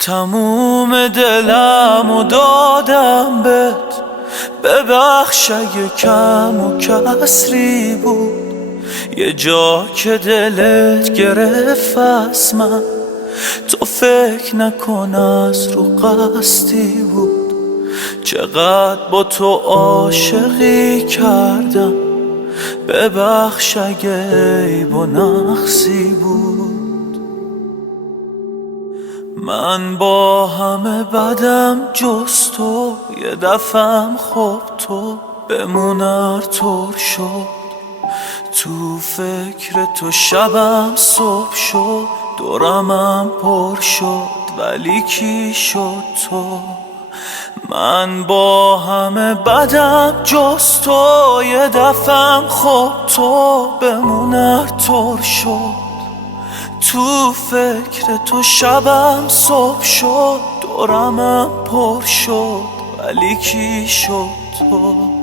تموم دلم و دادم بهت، ببخش اگه کم و کسری بود. یه جا که دلت گرفت از من، تو فکر نکن از رو قصدی بود. چقدر با تو عاشقی کردم، ببخش اگه عیب و نقصی بود. من با همه بدم جز تو، یه دفعم خوب تو بمونر طور شد. تو فکر تو شبم صبح شد، دورمم پر شد ولی کی شد تو. من با همه بدم جز تو، یه دفعم خوب تو بمونر طور شد. تو فکر تو شبم صبح شد، دورمم پر شد ولی کی شد تو.